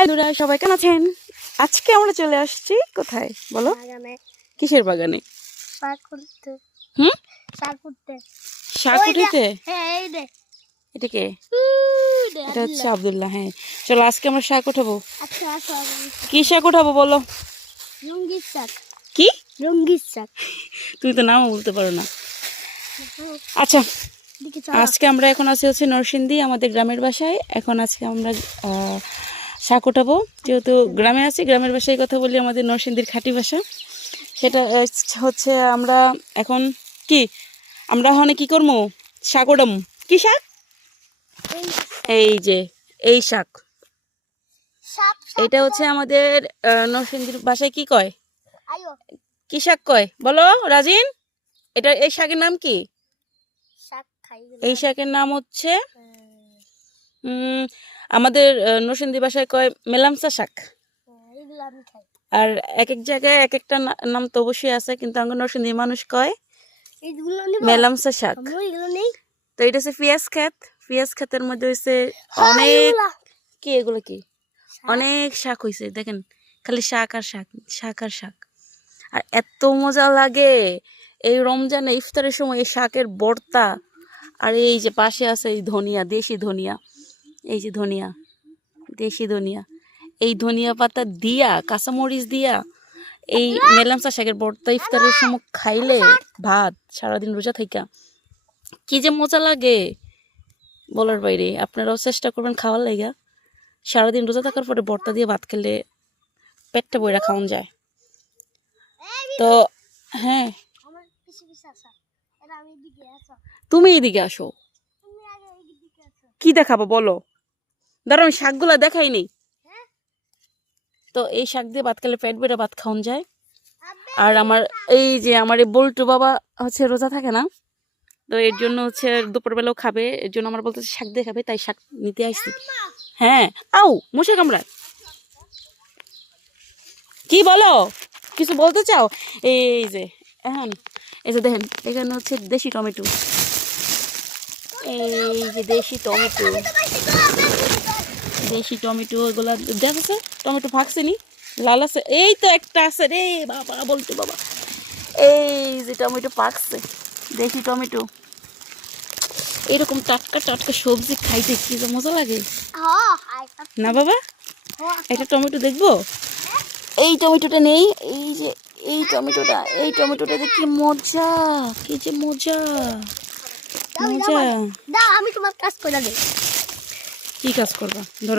বন্ধুরা সবাই কেমন আছেন? আজকে আমরা চলে আসছি কোথায় বলো? কিসের বাগানে? শাক উঠাইতে? এটা কে? এটা হচ্ছে আব্দুল্লাহ। হ্যাঁ চলো আজকে আমরা শাক উঠাবো। কি শাক উঠাবো বলো? রঙ্গির শাক। কি রঙ্গির শাক? তুমি তো নামও বলতে পারো না। আচ্ছা আজকে আমরা এখন আছি হচ্ছে নরসিংদী, আমাদের গ্রামের বাসায়। এখন আজকে আমরা শাক উঠাবো, যেহেতু গ্রামে আছি, গ্রামের ভাষায় কথা বলি, আমাদের নরসিংদীর খাঁটি ভাষা। সেটা হচ্ছে আমরা এখন আমরা কি করবো? শাক উঠাবো। কি শাক? এই যে এই শাক, এটা হচ্ছে আমাদের নরসিংদীর ভাষায় কি কয়? কি শাক কয় বলো রাজিন? এই শাকের নাম কি? এই শাকের নাম হচ্ছে আমাদের নরসিংদী ভাষায় কয় মেলামসা শাক। আর এক এক জায়গায় এক একটা নাম তো অবশ্যই আছে, কিন্তু আমাদের নরসিংদীর মানুষ কয় মেলামসা শাক। তো এটা হচ্ছে পেঁয়াজ ক্ষেতের মধ্যে হয়েছে অনেক কি, এগুলো কি অনেক শাক হয়েছে। দেখেন খালি শাক আর শাক, শাক আর শাক। আর এত মজা লাগে এই রমজানে ইফতারের সময় এই শাকের ভর্তা। আর এই যে পাশে আছে এই ধনিয়া, দেশি ধনিয়া, এই যে ধনিয়া, দেশি ধনিয়া, এই ধনিয়া পাতা দিয়া, কাঁচামরিচ দিয়া এই মেলামসা শাকের ভর্তা ইফতারের সময় খাইলে ভাত সারাদিন রোজা থাইকা কি যে মজা লাগে বলার বাইরে। আপনারাও চেষ্টা করবেন খাওয়ার লাইগা। সারাদিন রোজা থাকার পরে ভর্তা দিয়ে ভাত খেলে পেটটা বইরা খাওয়ান যায়। তো হ্যাঁ তুমি এদিকে আসো, কি দেখাবো বলো? ধরো আমি শাকগুলা দেখাই নেই। তো এই শাক দিয়ে ভাত খেলে পেট বেড়ে ভাত খাওয়ান যায়। আর আমার এই যে আমার এই বল্টু বাবা হচ্ছে রোজা থাকে না, তো এর জন্য হচ্ছে দুপুরবেলাও খাবে, এর জন্য আমার বলতেছে শাক দিয়ে খাবে, তাই শাক নিতে আসছি। হ্যাঁ আও মশা কামড়ায়। কি বলো, কিছু বলতে চাও? এই যে এখন এই যে দেখেন এখানে হচ্ছে দেশি টমেটো, এই যে দেশি টমেটো এগুলা দেখছো? টমেটো ফাঁকছে নি, লাল আছে, এই তো একটা আছে রে বাবা, বলতো বাবা। এই যে টমেটো পাকছে, দেশি টমেটো। এরকম টাটকা টাটকা সবজি খাইতে কি যে মজা লাগে না বাবা? একটা টমেটো দেখবো, এই টমেটোটা নেই, এই যে এই টমেটোটা যে কি মজা, কি যে মজা মজা। আমি তোমার কাজ করে দেব। কি কাজ করবা? ধরো